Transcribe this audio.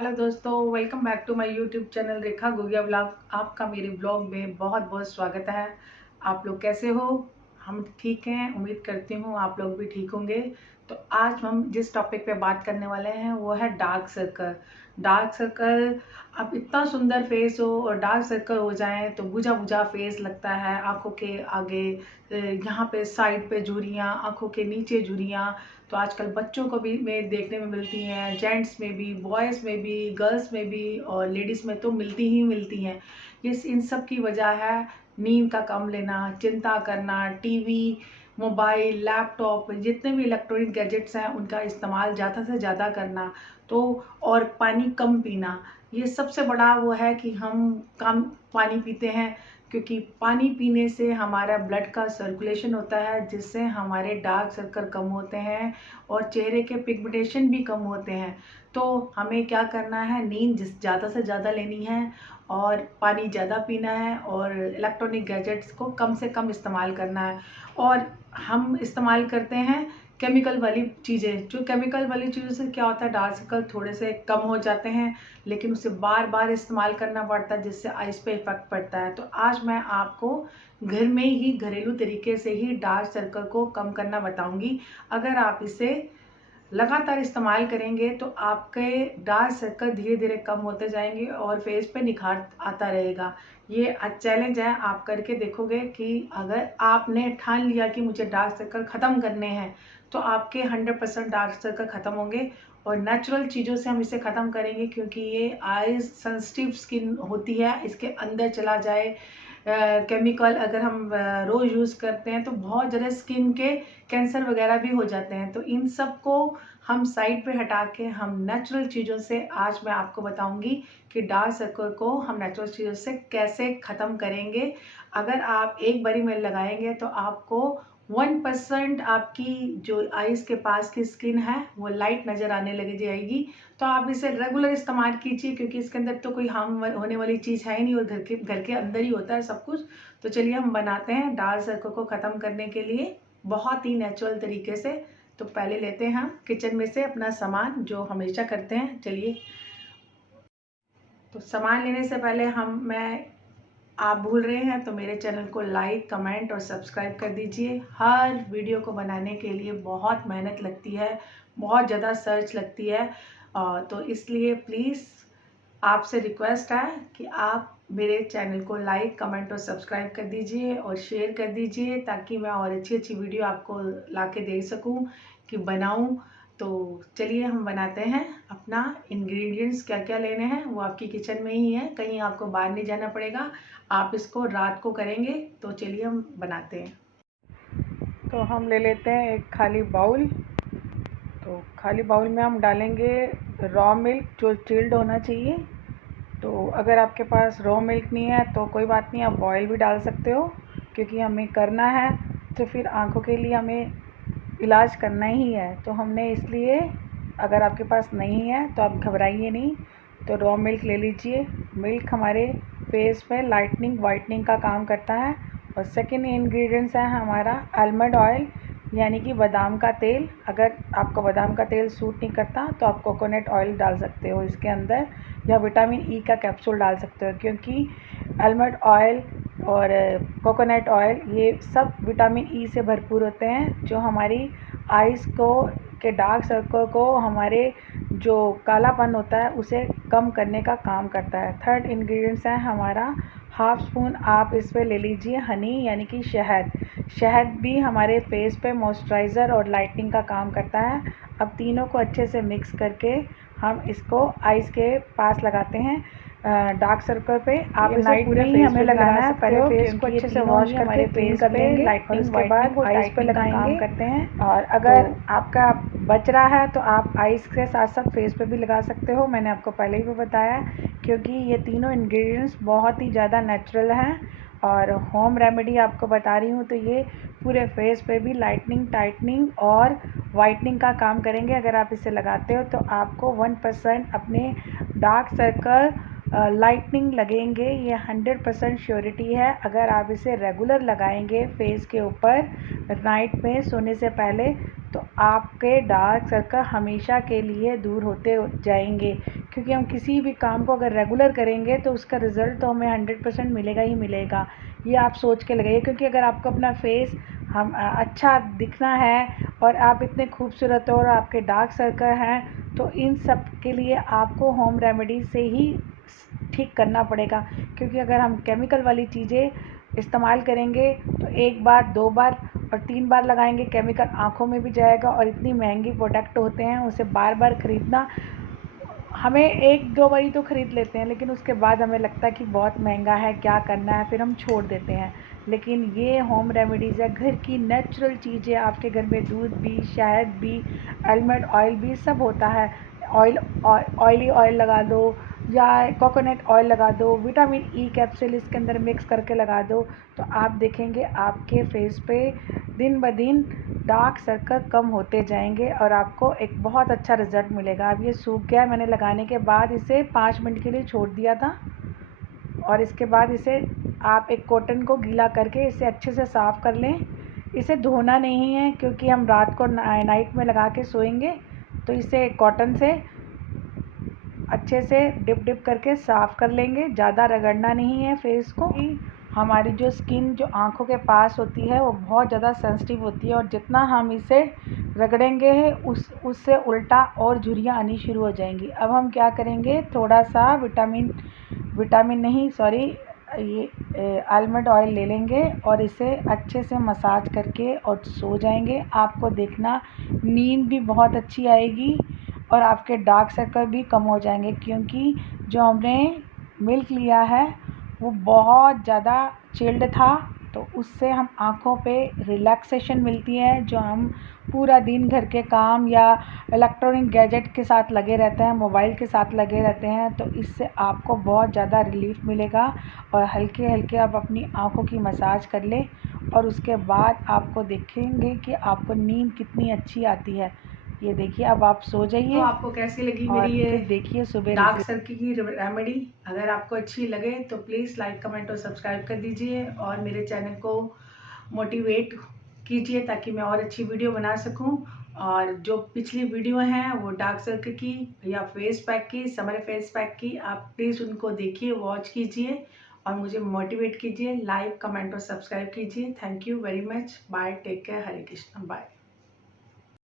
Hello दोस्तों, welcome back to my YouTube channel Rekha Gugia blog. आपका मेरे ब्लॉग में बहुत बहुत स्वागत है। आप लोग कैसे हो? हम ठीक हैं, उम्मीद करती हूँ आप लोग भी ठीक होंगे। तो आज हम जिस टॉपिक पे बात करने वाले हैं वो है डार्क सर्कल। डार्क सर्कल, अब इतना सुंदर फेस हो और डार्क सर्कल हो जाए तो बुझा बुझा फेस लगता है। आंखों के आगे यहाँ पे साइड पे झुर्रियाँ, आंखों के नीचे झुर्रियाँ। तो आजकल बच्चों को भी में देखने में मिलती हैं, जेंट्स में भी, बॉयज़ में भी, गर्ल्स में भी और लेडीज़ में तो मिलती ही मिलती हैं। ये इन सब की वजह है नींद का कम लेना, चिंता करना, टीवी, मोबाइल, लैपटॉप, जितने भी इलेक्ट्रॉनिक गैजेट्स हैं उनका इस्तेमाल ज़्यादा से ज़्यादा करना। तो और पानी कम पीना, ये सबसे बड़ा वो है कि हम कम पानी पीते हैं, क्योंकि पानी पीने से हमारा ब्लड का सर्कुलेशन होता है, जिससे हमारे डार्क सर्कल कम होते हैं और चेहरे के पिगमेंटेशन भी कम होते हैं। तो हमें क्या करना है, नींद ज़्यादा से ज़्यादा लेनी है और पानी ज़्यादा पीना है और इलेक्ट्रॉनिक गैजेट्स को कम से कम इस्तेमाल करना है। और हम इस्तेमाल करते हैं केमिकल वाली चीज़ें, जो केमिकल वाली चीज़ों से क्या होता है, डार्क सर्कल थोड़े से कम हो जाते हैं, लेकिन उसे बार बार इस्तेमाल करना पड़ता है, जिससे आइज़ पे इफ़ेक्ट पड़ता है। तो आज मैं आपको घर में ही घरेलू तरीके से ही डार्क सर्कल को कम करना बताऊंगी। अगर आप इसे लगातार इस्तेमाल करेंगे तो आपके डार्क सर्कल धीरे धीरे कम होते जाएंगे और फेस पे निखार आता रहेगा। ये चैलेंज है, आप करके देखोगे कि अगर आपने ठान लिया कि मुझे डार्क सर्कल ख़त्म करने हैं तो आपके 100% डार्क सर्कल ख़त्म होंगे। और नेचुरल चीज़ों से हम इसे ख़त्म करेंगे, क्योंकि ये आइज सेंसिटिव स्किन होती है, इसके अंदर चला जाए केमिकल अगर हम रोज़ यूज़ करते हैं तो बहुत ज़्यादा स्किन के कैंसर वगैरह भी हो जाते हैं। तो इन सब को हम साइड पे हटा के हम नेचुरल चीज़ों से, आज मैं आपको बताऊंगी कि डार्क सर्कल को हम नेचुरल चीज़ों से कैसे ख़त्म करेंगे। अगर आप एक बारी में लगाएंगे तो आपको 1% आपकी जो आइज़ के पास की स्किन है वो लाइट नज़र आने लग जाएगी। तो आप इसे रेगुलर इस्तेमाल कीजिए, क्योंकि इसके अंदर तो कोई हार्म होने वाली चीज़ है ही नहीं और घर के अंदर ही होता है सब कुछ। तो चलिए हम बनाते हैं डार्क सर्कल को ख़त्म करने के लिए बहुत ही नेचुरल तरीके से। तो पहले लेते हैं हम किचन में से अपना सामान, जो हमेशा करते हैं। चलिए, तो सामान लेने से पहले आप भूल रहे हैं तो मेरे चैनल को लाइक, कमेंट और सब्सक्राइब कर दीजिए। हर वीडियो को बनाने के लिए बहुत मेहनत लगती है, बहुत ज़्यादा सर्च लगती है, तो इसलिए प्लीज़ आपसे रिक्वेस्ट है कि आप मेरे चैनल को लाइक, कमेंट और सब्सक्राइब कर दीजिए और शेयर कर दीजिए, ताकि मैं और अच्छी अच्छी वीडियो आपको ला के दे सकूं कि बनाऊं। तो चलिए हम बनाते हैं। अपना इंग्रेडिएंट्स क्या क्या लेने हैं वो आपकी किचन में ही है, कहीं आपको बाहर नहीं जाना पड़ेगा। आप इसको रात को करेंगे। तो चलिए हम बनाते हैं। तो हम ले लेते हैं एक खाली बाउल। तो खाली बाउल में हम डालेंगे रॉ मिल्क, जो चिल्ड होना चाहिए। तो अगर आपके पास रॉ मिल्क नहीं है तो कोई बात नहीं, आप बॉयल भी डाल सकते हो, क्योंकि हमें करना है तो फिर आंखों के लिए हमें इलाज करना ही है। तो हमने इसलिए, अगर आपके पास नहीं है तो आप घबराइए नहीं, तो रॉ मिल्क ले लीजिए। मिल्क हमारे फेस पे लाइटनिंग, वाइटनिंग का काम करता है। और सेकेंड इंग्रेडिएंट्स है हमारा आलमंड ऑयल, यानी कि बादाम का तेल। अगर आपको बादाम का तेल सूट नहीं करता तो आप कोकोनट ऑयल डाल सकते हो इसके अंदर, या विटामिन ई का कैप्सूल डाल सकते हो, क्योंकि आलमंड ऑयल और कोकोनट ऑयल ये सब विटामिन ई से भरपूर होते हैं, जो हमारी आइज़ को के डार्क सर्कल को, हमारे जो कालापन होता है उसे कम करने का काम करता है। थर्ड इंग्रेडिएंट्स है हमारा हाफ स्पून, आप इस पे ले लीजिए हनी, यानी कि शहद। शहद भी हमारे फेस पे मॉइस्चराइज़र और लाइटनिंग का काम करता है। अब तीनों को अच्छे से मिक्स करके हम इसको आइज़ के पास लगाते हैं, डार्क सर्कल पे। आप इसे पूरे फेस पे लगाना है, पहले फेस को अच्छे से वॉश करके क्लीन कर लेंगे, लाइटनिंग उसके बाद आइज़ पे लगाएंगे करते हैं। और अगर आपका बच रहा है तो आप आइज़ के साथ साथ फेस पे भी लगा सकते हो, मैंने आपको पहले ही भी बताया, क्योंकि ये तीनों इंग्रेडिएंट्स बहुत ही ज़्यादा नेचुरल हैं और होम रेमेडी आपको बता रही हूँ। तो ये पूरे फेस पे भी लाइटनिंग, टाइटनिंग और वाइटनिंग का काम करेंगे। अगर आप इसे लगाते हो तो आपको 1% अपने डार्क सर्कल लाइटनिंग लगेंगे, ये 100% श्योरिटी है। अगर आप इसे रेगुलर लगाएंगे फेस के ऊपर नाइट में सोने से पहले, तो आपके डार्क सर्कल हमेशा के लिए दूर होते जाएंगे, क्योंकि हम किसी भी काम को अगर रेगुलर करेंगे तो उसका रिज़ल्ट तो हमें 100% मिलेगा ही मिलेगा। ये आप सोच के लगाइए, क्योंकि अगर आपको अपना फेस अच्छा दिखना है और आप इतने खूबसूरत हो और आपके डार्क सर्कल हैं, तो इन सब के लिए आपको होम रेमेडी से ही ठीक करना पड़ेगा। क्योंकि अगर हम केमिकल वाली चीज़ें इस्तेमाल करेंगे तो एक बार, दो बार और 3 बार लगाएंगे, केमिकल आँखों में भी जाएगा और इतनी महंगी प्रोडक्ट होते हैं, उसे बार बार ख़रीदना, हमें 1-2 बारी तो ख़रीद लेते हैं, लेकिन उसके बाद हमें लगता है कि बहुत महंगा है, क्या करना है, फिर हम छोड़ देते हैं। लेकिन ये होम रेमेडीज़ है, घर की नेचुरल चीज़ें, आपके घर में दूध भी, शहद भी, आलमंड ऑयल भी सब होता है। ऑयली ऑयल लगा दो या कोकोनट ऑयल लगा दो, विटामिन ई कैप्सूल इसके अंदर मिक्स करके लगा दो, तो आप देखेंगे आपके फेस पे दिन ब दिन डार्क सर्कल कम होते जाएंगे और आपको एक बहुत अच्छा रिज़ल्ट मिलेगा। अब ये सूख गया, मैंने लगाने के बाद इसे 5 मिनट के लिए छोड़ दिया था और इसके बाद इसे आप एक कॉटन को गीला करके इसे अच्छे से साफ़ कर लें। इसे धोना नहीं है, क्योंकि हम रात को नाइट में लगा के सोएंगे, तो इसे कॉटन से अच्छे से डिप करके साफ़ कर लेंगे। ज़्यादा रगड़ना नहीं है फेस को। हमारी जो स्किन जो आँखों के पास होती है वो बहुत ज़्यादा सेंसिटिव होती है और जितना हम इसे रगड़ेंगे उससे उल्टा और झुर्रियाँ आनी शुरू हो जाएंगी। अब हम क्या करेंगे, थोड़ा सा विटामिन नहीं सॉरी ये आलमंड ऑयल ले लेंगे और इसे अच्छे से मसाज करके और सो जाएंगे। आपको देखना नींद भी बहुत अच्छी आएगी और आपके डार्क सर्कल भी कम हो जाएंगे, क्योंकि जो हमने मिल्क लिया है वो बहुत ज़्यादा चिल्ड था, तो उससे हम आँखों पे रिलैक्सेशन मिलती है। जो हम पूरा दिन घर के काम या इलेक्ट्रॉनिक गैजेट के साथ लगे रहते हैं, मोबाइल के साथ लगे रहते हैं, तो इससे आपको बहुत ज़्यादा रिलीफ मिलेगा और हल्के हल्के आप अपनी आँखों की मसाज कर लें और उसके बाद आपको देखेंगे कि आपको नींद कितनी अच्छी आती है। ये देखिए, अब आप सो जाइए। तो आपको कैसी लगी और मेरी ये फिर देखिए सुबह डार्क सर्किल की रेमेडी? अगर आपको अच्छी लगे तो प्लीज़ लाइक, कमेंट और सब्सक्राइब कर दीजिए और मेरे चैनल को मोटिवेट कीजिए ताकि मैं और अच्छी वीडियो बना सकूं। और जो पिछली वीडियो हैं वो डार्क सर्किल की या फेस पैक की, समर फेस पैक की, आप प्लीज़ उनको देखिए, वॉच कीजिए और मुझे मोटिवेट कीजिए। लाइक, कमेंट और सब्सक्राइब कीजिए। Thank you very much. Bye, take care, Hare Krishna, bye.